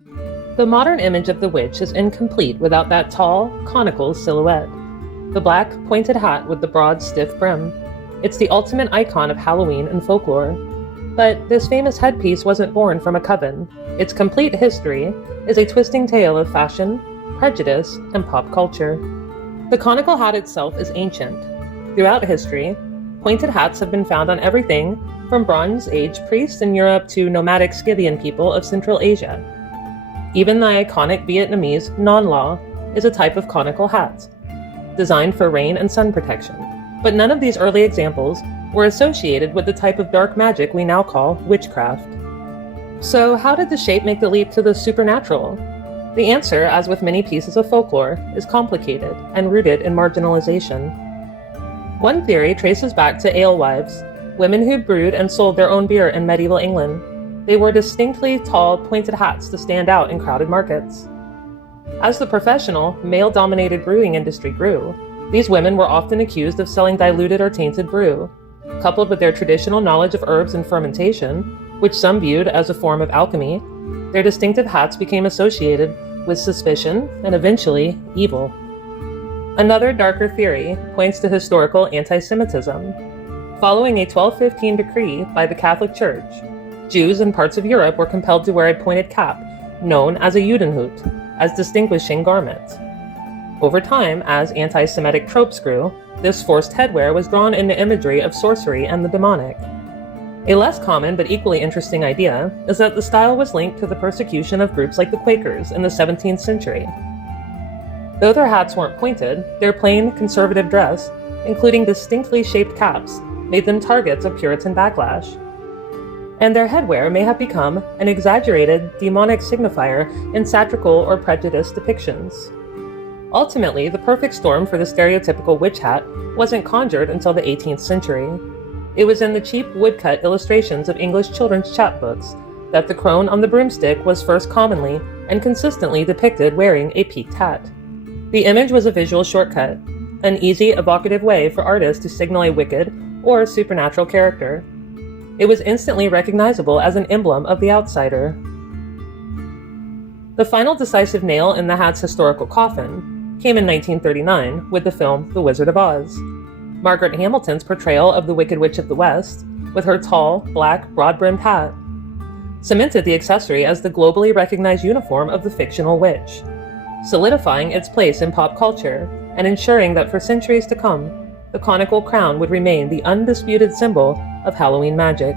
The modern image of the witch is incomplete without that tall, conical silhouette. The black, pointed hat with the broad, stiff brim. It's the ultimate icon of Halloween and folklore. But this famous headpiece wasn't born from a coven. Its complete history is a twisting tale of fashion, prejudice, and pop culture. The conical hat itself is ancient. Throughout history, pointed hats have been found on everything from Bronze Age priests in Europe to nomadic Scythian people of Central Asia. Even the iconic Vietnamese non la is a type of conical hat, designed for rain and sun protection. But none of these early examples were associated with the type of dark magic we now call witchcraft. So how did the shape make the leap to the supernatural? The answer, as with many pieces of folklore, is complicated and rooted in marginalization. One theory traces back to alewives, women who brewed and sold their own beer in medieval England. They wore distinctly tall, pointed hats to stand out in crowded markets. As the professional, male-dominated brewing industry grew, these women were often accused of selling diluted or tainted brew. Coupled with their traditional knowledge of herbs and fermentation, which some viewed as a form of alchemy, their distinctive hats became associated with suspicion and eventually evil. Another darker theory points to historical anti-Semitism. Following a 1215 decree by the Catholic Church, Jews in parts of Europe were compelled to wear a pointed cap, known as a Judenhut, as distinguishing garments. Over time, as anti-Semitic tropes grew, this forced headwear was drawn into imagery of sorcery and the demonic. A less common but equally interesting idea is that the style was linked to the persecution of groups like the Quakers in the 17th century. Though their hats weren't pointed, their plain, conservative dress, including distinctly shaped caps, made them targets of Puritan backlash. And their headwear may have become an exaggerated, demonic signifier in satirical or prejudiced depictions. Ultimately, the perfect storm for the stereotypical witch hat wasn't conjured until the 18th century. It was in the cheap woodcut illustrations of English children's chapbooks that the crone on the broomstick was first commonly and consistently depicted wearing a peaked hat. The image was a visual shortcut, an easy, evocative way for artists to signal a wicked or supernatural character. It was instantly recognizable as an emblem of the outsider. The final decisive nail in the hat's historical coffin came in 1939 with the film The Wizard of Oz. Margaret Hamilton's portrayal of the Wicked Witch of the West, with her tall, black, broad-brimmed hat, cemented the accessory as the globally recognized uniform of the fictional witch, solidifying its place in pop culture and ensuring that for centuries to come, the conical crown would remain the undisputed symbol of Halloween magic.